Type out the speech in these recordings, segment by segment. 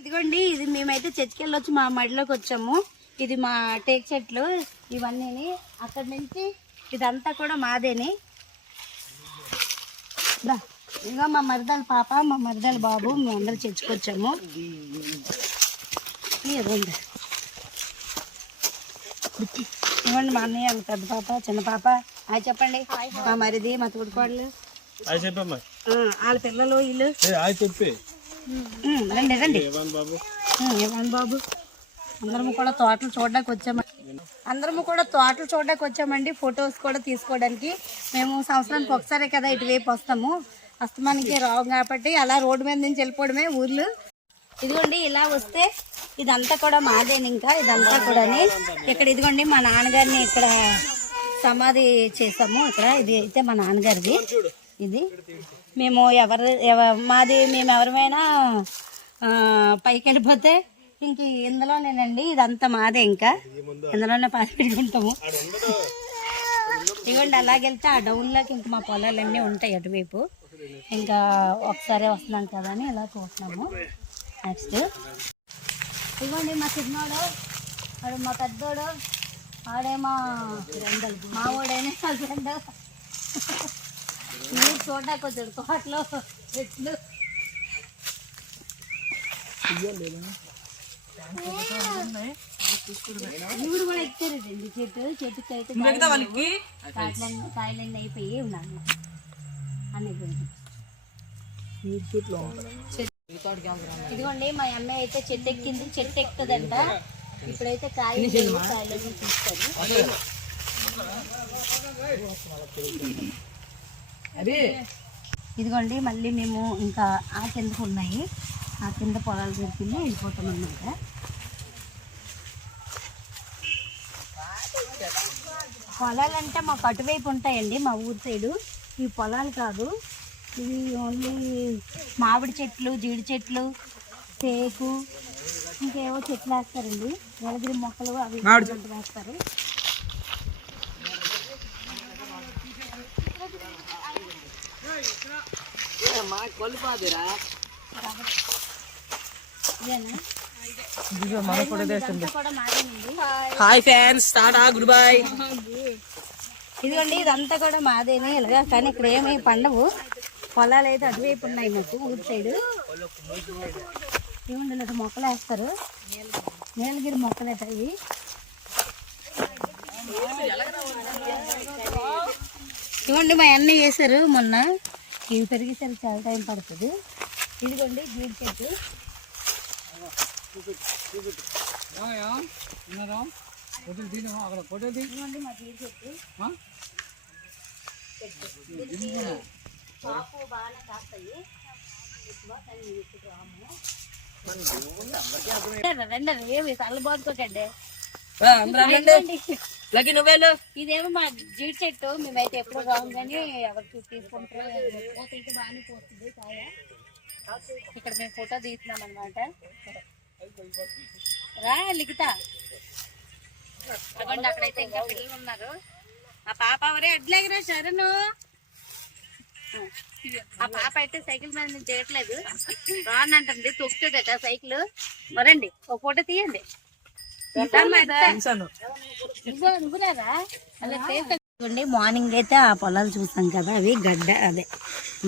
ఇదిగోండి, ఇది మేమైతే చర్చికి వెళ్ళొచ్చి మా మడిలోకి వచ్చాము. ఇది మా టేక్ చెట్లు ఇవన్నీ. అక్కడి నుంచి ఇదంతా కూడా మాదేని. ఇదిగో మా మరిదాల పాప, మా మరిదాల బాబు, మేము అందరూ చర్చికి వచ్చాము. ఇదిగోండి మా అన్నయ్య, పెద్ద పాప, చిన్న పాప. హాయ్ చెప్పండి. మా మరిది, మా తోడుకోడలు, వాళ్ళ పిల్లలు, వీళ్ళు. రండి రండి. ఏమన్ బాబు, అందరము కూడా తోటలు చూడడానికి వచ్చామండి. ఫొటోస్ కూడా తీసుకోవడానికి. మేము సంవత్సరానికి ఒకసారి కదా ఇటువైపు వస్తాము, అస్తమానికి రావు కాబట్టి అలా రోడ్డు మీద నుంచి వెళ్ళిపోవడమే ఊర్లు. ఇదిగోండి, ఇలా వస్తే ఇదంతా కూడా మాదేని. ఇంకా ఇదంతా కూడా ఇక్కడ ఇదిగోండి మా నాన్నగారిని ఇక్కడ సమాధి చేసాము. ఇక్కడ ఇది అయితే మా నాన్నగారిది. ఇది మేము మాది మేము ఎవరైనా పైకి వెళ్ళిపోతే ఇంక ఇందులోనేనండి. ఇదంతా మాదే, ఇంకా ఇందులోనే పాసి పెట్టుకుంటాము. ఇదిగోండి, అలాగెళ్తే ఆ డౌన్లోకి ఇంక మా పొలాలన్నీ ఉంటాయి అటువైపు. ఇంకా ఒకసారి వస్తున్నాం కదా అని ఇలా చూస్తున్నాము. నెక్స్ట్ ఇదిగోండి మా చిన్నోడు, వాడు మా పెద్దోడు, వాడేమో మా వాడేనే హస్బెండ్. మీరు చూడడానికి వచ్చాడు తోటలో చెట్లు. ఇవి కూడా ఎక్కారండి చెట్టుకి అయితే కాయలన్నీ అయిపోయి ఉన్నాను అన్నీ. ఇదిగోండి మా అమ్మాయి అయితే చెట్టు ఎక్కింది. చెట్టు ఎక్కుతుందంట. ఇప్పుడైతే కాయలన్నీ తీస్తారు. ఇదిగోండి, మళ్ళీ మేము ఇంకా ఆ కిందకు ఉన్నాయి. ఆ కింద పొలాలు దొరికింది వెళ్ళిపోతాం అన్నమాట. పొలాలంటే మాకు అటువైపు ఉంటాయండి, మా ఊరి సైడు. ఈ పొలాలు కాదు, ఇవి ఓన్లీ మామిడి చెట్లు, జీడి చెట్లు, తేకు, ఇంకేవో చెట్లు వేస్తారండి. నీలగిరి మొక్కలు అవి వేస్తారు. Hi friends, Tata, good bye. ఇదిగోండి, ఇదంతా కూడా మాదేనే ఇలాగా. కానీ ఇక్కడ ఏమీ పండవు. పొలాలు అయితే అటువైపు ఉన్నాయి మాకు ఊరి సైడు. ఇవ్వండి, ఇలా మొక్కలు వేస్తారు. నీలగిరి మొక్కలు అయితే ఇవి. ఇవ్వండి, మా అన్నీ వేసారు మొన్న. ఇవి పెరిగేసరికి చాలా టైం పడుతుంది. ఇదిగోండి జీడి చెట్టు. ఇదిగోండి మా జీడి చెట్టు. పాపు బాగానే కాస్తాయి. రండి, ఏమి తల్లబోతుకోకండి. ఇదేమో మా జీడి చెట్టు. మేమైతే ఎప్పుడు రాము కానీ ఎవరికి తీసుకుంటారో. పోతైతే బాగానే పోతుంది కాయ. ఇక్కడ మేము ఫోటో తీస్తున్నాం అనమాట. రా లిఖిత, అవ్వండి. అక్కడైతే ఇంకా పిల్లలు ఉన్నారు. ఆ పాప ఎవరే ఎడ్లేగిరా శరణు. ఆ పాప అయితే సైకిల్ మీద నుంచి చేయట్లేదు, రానంటుంది, తొక్కుతుందట సైకిల్. మరండి ఒక ఫోటో తీయండి. మార్నింగ్ అయితే ఆ పొలాలు చూస్తాం కదా, అవి గడ్డ, అదే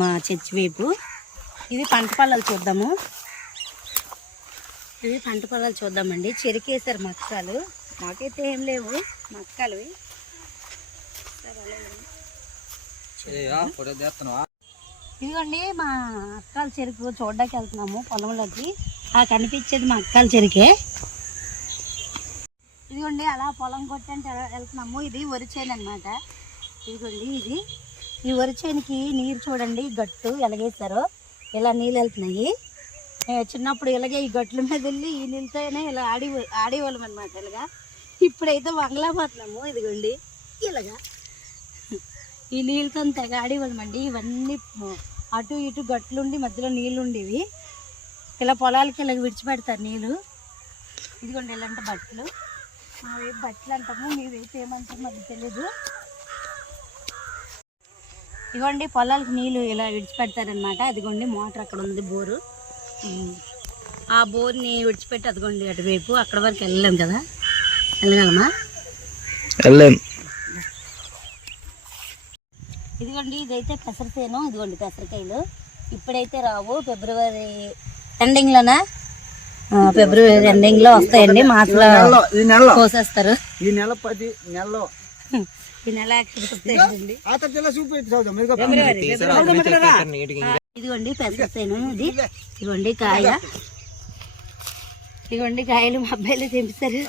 మా చర్చి వైపు. ఇవి పంట పొలాలు చూద్దాము. ఇవి పంట పొలాలు చూద్దామండి. చెరికేసారు మక్కలు. మాకైతే ఏం లేవు మక్కలు. ఇదిగోండి మా అక్కల చెరుకు చూడడానికి వెళ్తున్నాము పొలంలోకి. ఆ కనిపించేది మా అక్కల చెరుకే. ఇదిగోండి, అలా పొలం కొట్టంటే వెళ్తున్నాము. ఇది వరి చేను అనమాట. ఇదిగోండి, ఇది ఈ వరి చేనుకి నీరు చూడండి, గట్టు ఎలాగేసారో ఇలా నీళ్ళు వెళ్తున్నాయి. చిన్నప్పుడు ఇలాగే ఈ గట్ల మీద వెళ్ళి ఈ నీళ్ళతోనే ఇలా ఆడేవాళ్ళం అనమాట. ఇలాగా ఇప్పుడైతే వంగలాపోతున్నాము. ఇదిగోండి, ఇలాగా ఈ నీళ్ళతో తెగ ఆడేవాళ్ళం అండి. ఇవన్నీ అటు ఇటు గట్లుండి మధ్యలో నీళ్ళు ఉండేవి. ఇలా పొలాలకి ఇలా విడిచిపెడతారు నీళ్ళు. ఇదిగోండి, ఇలాంటి బట్టలు. మావేపు బట్టలు అంటాము, మీవైతే ఏమంటారు మాకు తెలీదు. ఇదిగోండి, పొలాలకి నీళ్ళు ఇలా విడిచిపెడతారనమాట. అదిగోండి మోటార్ అక్కడ ఉంది, బోరు. ఆ బోర్ని విడిచిపెట్టి అదిగోండి అటువైపు అక్కడ వరకు వెళ్ళలేం కదా, వెళ్ళగలమా? ఇదిగోండి ఇదైతే పెసరసేను, ఇదిగోండి పెసరకాయలు ఇప్పుడైతే రావు, ఫిబ్రవరి ఎండింగ్లోనా, ఫిబ్రవరి ఎండింగ్లో వస్తాయండి. మార్చిలో కోసేస్తారు. ఈ నెల 10 నెలలో ఈ నెల వస్తాయండి. ఇదిగోండి పెసరసేను, ఇది ఇదిగోండి కాయ, ఇదిగోండి కాయలు మా అబ్బాయిలు తెంపిస్తారు.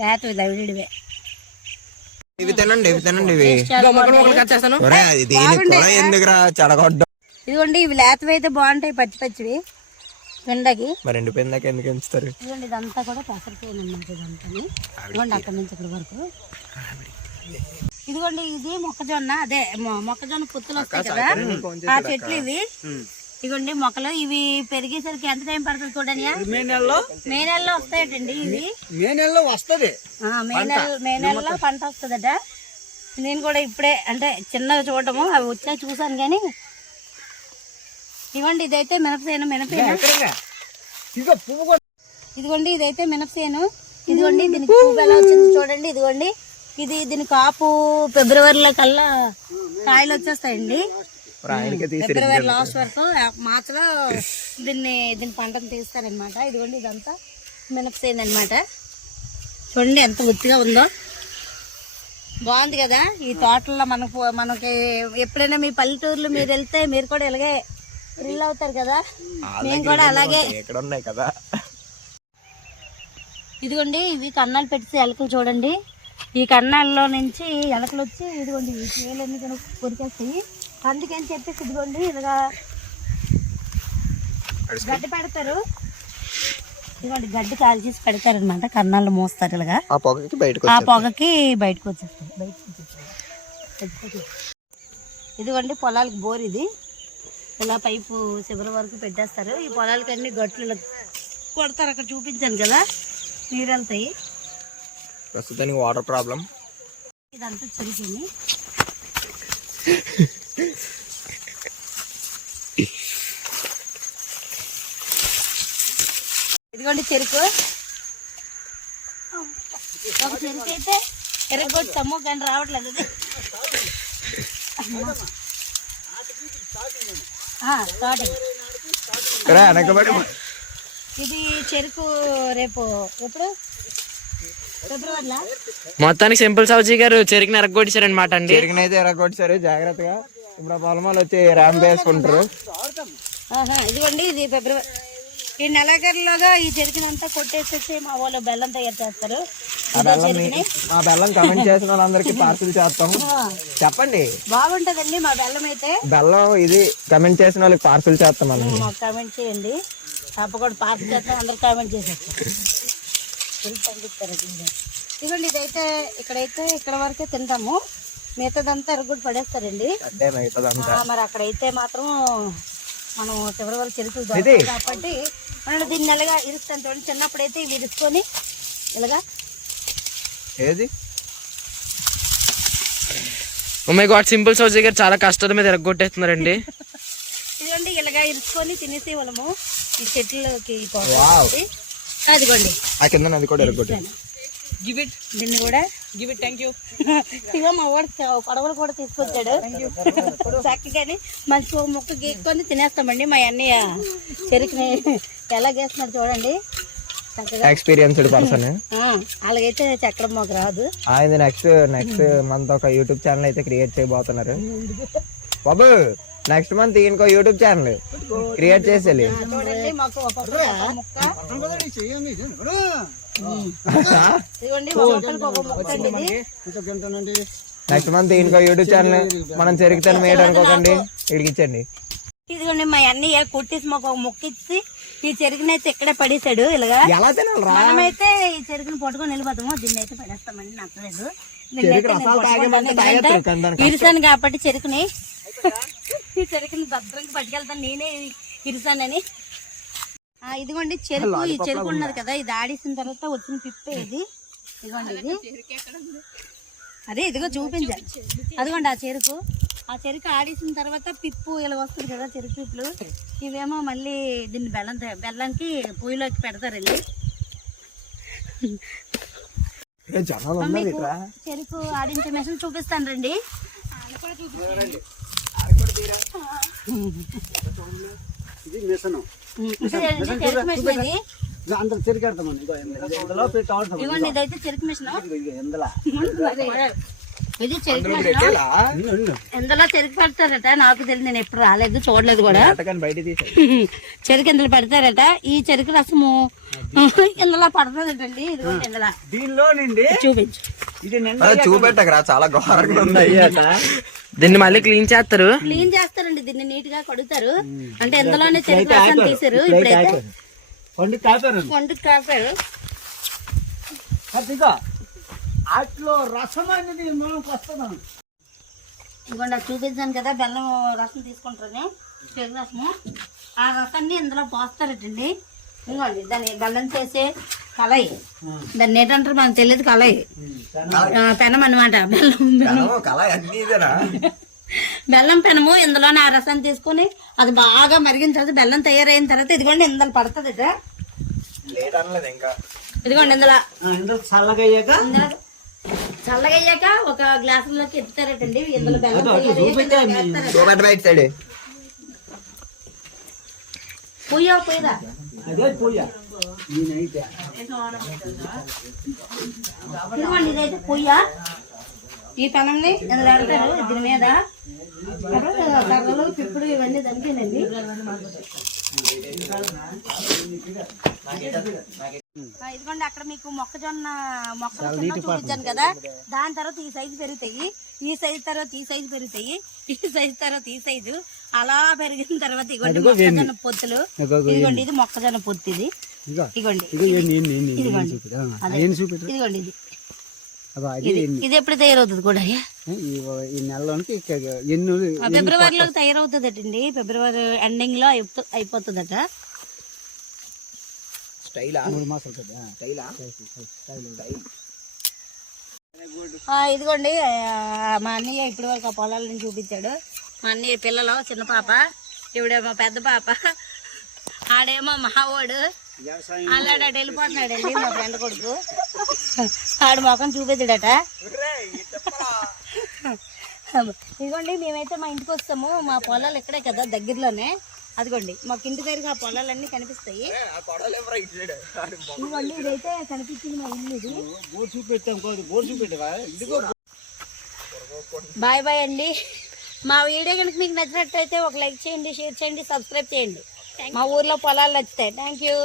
లేతవే ఇవి తినండి ఇదిగోండి ఇవి లేతవి అయితే బాగుంటాయి, పచ్చి పచ్చివి ఎండకి. మరి ఎండిపోయిందాక ఎందుకు ఎంచుతారు? ఇదిగోండి ఇదంతా కూడా పెసరకాయలు అన్నమాట. ఇదంతా ఇదిగోండి అక్కడి నుంచి ఇక్కడి వరకు. ఇదిగోండి ఇది మొక్కజొన్న, అదే మొక్కజొన్న పుత్తలు వస్తాయి కదా ఆ చెట్లు ఇవి. ఇదిగోండి మొక్కలు ఇవి పెరిగేసరికి ఎంత టైం పడుతుంది చూడండి. మే నెలలో వస్తాయటండి ఇవి. మే నెలలో వస్తుంది. మే నెలలో పంట వస్తుందట. నేను కూడా ఇప్పుడే అంటే చిన్నగా చూడటము అవి వచ్చా చూసాను కానీ. ఇదిగోండి ఇదైతే మినపసేను, ఇదిగోండి ఇదైతే మినపసేను. ఇదిగోండి దీనికి పువ్వు ఎలా వచ్చింది చూడండి. ఇదిగోండి ఇది దీని కాపు ఫిబ్రవరిలో కల్లా కాయలు వచ్చేస్తాయండి. ఫిబ్రవరి లాస్ట్ వరకు, మార్చిలో దీని పంటను తీస్తారనమాట. ఇదిగోండి ఇదంతా మినపసేను అనమాట. చూడండి ఎంత గుత్తిగా ఉందో, బాగుంది కదా. ఈ తోటల్లో మనకి ఎప్పుడైనా మీ పల్లెటూరులో మీరు వెళ్తే మీరు కూడా ఇలాగే థ్రిల్ అవుతారు కదా, మేము కూడా అలాగే. ఇదిగోండి ఇవి కన్నాలు పెట్టి ఎలకలు చూడండి. ఈ కన్నాల్లో నుంచి ఎలకలు వచ్చి ఇదిగోండి ఈ చేలన్నీ కొరికేస్తాయి. అందుకని చెప్పేసి ఇదిగోండి ఇలాగా గడ్డి పెడతారు. ఇదిగోండి గడ్డి కాల్చేసి పెడతారు అనమాట. కన్నాళ్ళు మోస్తారు ఇలాగా, ఆ పొగకి బయటకు వచ్చేస్తారు. ఇదిగోండి పొలాలకు బోర్, ఇది ఇలా పైపు చివరి వరకు పెట్టేస్తారు. ఈ పొలాలకి అన్ని గట్లు కొడతారు. అక్కడ చూపించాను కదా, నీరు వెళ్తాయి. ప్రస్తుతానికి వాటర్ ప్రాబ్లం. ఇదంతా చెరుకుని ఇదిగోండి చెరుకు. ఒక చెరుకు అయితే ఎరగొట్టాము కానీ రావట్లేదు. ఇది చెరుకు రేపు ఎప్పుడు ఫిబ్రవరిలో. మొత్తానికి సింపుల్ సౌజీ గారు చెరుకుని ఎరగొట్టారు అనమాట అండి. చెరుకునైతే ఎరగొట్టారు జాగ్రత్తగా. ఇప్పుడు పొలమాలు వచ్చి ర్యాంప్ వేసుకుంటారు. ఇదిగోండి ఇది ఫిబ్రవరి, ఈ నెలగరలోగా ఈ చెరుకునంతా కొట్టేసి మా వాళ్ళు బెల్లం తయారు చేస్తారు. మా బెల్లం కమెంట్ చేసిన వాళ్ళందరికీ పార్సిల్ చేస్తాం. చెప్పండి, బాగుంటదండి మా బెల్లం అయితే. బెల్లం ఇది కమెంట్ చేసిన వాళ్ళకి పార్సిల్ చేస్తాం. మాకు కామెంట్ చేయండి, తప్పకుండా పార్సిల్ చేస్తాం. అందరు కామెంట్ చేసేస్తారు. ఇదిగోండి ఇదైతే ఇక్కడైతే ఇక్కడ వరకే తింటాము, మిగతాదంతా ఎరగొట్టి పడేస్తారండి. మరి అక్కడైతే మాత్రం మనం ఫిబ్రవరి చెరుకు కాబట్టి మనం దీన్ని నెలగా ఇరుస్తాం చూడండి. చిన్నప్పుడైతే ఇవి ఇరుసుకొని ఇలాగా ఏది మై గాడ్, సింపుల్ సౌజీ గారు చాలా కష్టాల మీద ఎరగొట్టేస్తున్నారండి. ఇదిగోండి ఇలాగా ఇరుసుకొని తినేసే వాళ్ళము ఈ చెట్లకి. అదిగోండి ఆ కింద అది కూడా ఎరగొట్టాను. దీన్ని కూడా ఇగో మా వాడు పడవలు కూడా తీసుకొచ్చాడు చక్కగాని. మంచి ముక్క గీక్కొని తినేస్తామండి. మా అన్నయ్య చెరుకుని ఎలా గేస్తున్నాడు చూడండి, చక్కగా ఎక్స్పీరియన్స్డ్ పర్సన్. అలాగైతే చక్రం మాకు రాదు. ఆయన నెక్స్ట్ మంత్ ఒక యూట్యూబ్ ఛానల్ అయితే క్రియేట్ చేయబోతున్నారు బాబు. నెక్స్ట్ మంత్ ఇంకో యూట్యూబ్ ఛానల్ క్రియేట్ చేసేయాలి. చూడండి మాకు ఒక ముక్క నెక్స్ట్ మంత్ ఇంకో యూట్యూబ్ ఛానల్ మనం చెరుకుతాను మేడ్ అనుకోకండి, ఇడికిచ్చండి. ఇదిగోండి మా అన్నయ్య కొట్టేసి మాకు ఒక ముక్క ఇచ్చి ఈ చెరుకునైతే ఇక్కడే పడేసాడు. ఇలాగా ఎలా తినాలి? మనమైతే ఈ చెరుకుని పట్టుకొని వెళ్ళిపోతాము, దీన్ని అయితే పడేస్తామండి. నచ్చలేదు ఇరిసాను కాబట్టి చెరుకుని, ఈ చెరుకుని భద్రంగా పట్టుకెళ్తాను నేనే ఇరిసానని. ఇదిగోండి చెరుకు, ఈ చెరుకు ఉన్నది కదా, ఇది ఆడేసిన తర్వాత వచ్చిన పిప్పే ఇది. ఇదిగోండి ఇది, అదే ఇదిగో చూపించాలి. అదిగోండి ఆ చెరుకు. ఆ చెరుకు ఆడేసిన తర్వాత పిప్పు ఇలా వస్తుంది కదా చెరుకు పిప్పులు, ఇవేమో మళ్ళీ దీన్ని బెల్లానికి పొయ్యిలోకి పెడతారండి. జనాలు మీకు చెరుకు ఆడించే మెషిన్ చూపిస్తాను రండి. ఇది మిషన్ చెరుకు మెషిన్ ఇది. అందరు చెరికెడతామండి. ఇందులో పెట్టి ఆడుతాం. ఇదిగోండి ఇదైతే చెరుకు మెషిన్. ఇందులో ఇది చెరుకు మెషిన్. ఇందులో చెరుకు పెడతారట, నాకు తెలియదు, నేను ఎప్పుడు రాలేదు చూడలేదు కూడా. బయట తీసే చెరుకు ఇందులో పెడతారట. ఈ చెరుకు రసము ఇందులో పడుతుందటండి. ఇదిగోండి ఇందులో దీనిలో నుండి చూపించు. ఇది చూపెట్టకరా, చాలా ఘోరంగా ఉంది. దీన్ని మళ్ళీ క్లీన్ చేస్తారు. క్లీన్ చేస్తారండి, దీన్ని నీట్ గా కడుగుతారు. అంటే ఇందులోనే చెరుకు రసం తీసారు. ఇప్పుడైతే పండు కాపారు. పండుగ కాపారు. వాటిలో రసం అనేది మనకు వస్తున్నాం. ఇదిగోండి అది చూపించాను కదా, బెల్లం రసం తీసుకుంటారని, చెరుకు రసము. ఆ రసాన్ని ఇందులో పోస్తారటండి. ఇదిగోండి దాన్ని బెల్లం చేసే కళాయి, దాన్ని ఏంటంటారు మనకు తెలియదు, కళాయి పెనం అనమాట. బెల్లం పెనము. ఇందులోనే ఆ రసం తీసుకొని అది బాగా మరిగిన తర్వాత బెల్లం తయారైన తర్వాత ఇదిగోండి ఇందులో పడుతుంది. ఇదిగోండి ఇందులో చల్లగా అయ్యాక చల్లగా అయ్యాక ఒక గ్లాసులోకి ఎత్తుతారటండి. ఇందులో బెల్లం పొయ్యా పొయ్యదా అదే పోయా. నేనైతే ఇదిగోండి ఇదైతే పొయ్యా. ఈ పెనంని ఇందులో పెడతారు. దీని మీద కర్రలు పిప్పుడు ఇవన్నీ దంపేనండి. ఇదిగోండి అక్కడ మీకు మొక్కలు చూపించాను కదా, దాని తర్వాత ఈ సైజు పెరుగుతాయి, ఈ సైజు తర్వాత ఈ సైజు పెరుగుతాయి, ఈ సైజు తర్వాత ఈ సైజు, అలా పెరిగిన తర్వాత ఇదిగోండి మొక్కజొన్న పొత్తులు. ఇదిగోండి ఇది మొక్కజొన్న పొత్తు. ఇది ఇదిగోండి ఇదిగోండి ఇది ఎప్పుడు తయారవుతుంది కూడా ఈ నెలలోనికి ఎన్ని ఫిబ్రవరిలో తయారవుతుంది అటండి. ఫిబ్రవరి ఎండింగ్ లో అయిపోతుందట. ఇదిగోండి మా అన్నయ్య ఇప్పటి వరకు ఆ పొలాలను చూపించాడు. మా అన్నయ్య పిల్లలు, చిన్న పాప, ఇవిడేమో పెద్ద పాప, ఆడేమో మావాడు. అలాడు అటు వెళ్ళిపోతున్నాడండి మా ఫ్రెండ్ కొడుకు. ఆడు మొఖం చూపించాడట. ఇదిగోండి మేమైతే మా ఇంటికి వస్తాము. మా పొలాలు ఇక్కడే కదా దగ్గరలోనే. అదిగోండి మాకు ఇంటి దగ్గర ఆ పొలాలన్నీ కనిపిస్తాయి. ఇదిగోండి ఇదైతే కనిపించింది మా ఇల్లు. ఇది బాయ్ బాయ్ అండి. మా వీడియో కనుక మీకు నచ్చినట్టయితే ఒక లైక్ చేయండి, షేర్ చేయండి, సబ్స్క్రైబ్ చేయండి. మా ఊర్లో పొలాలు నచ్చుతాయి. Thank you.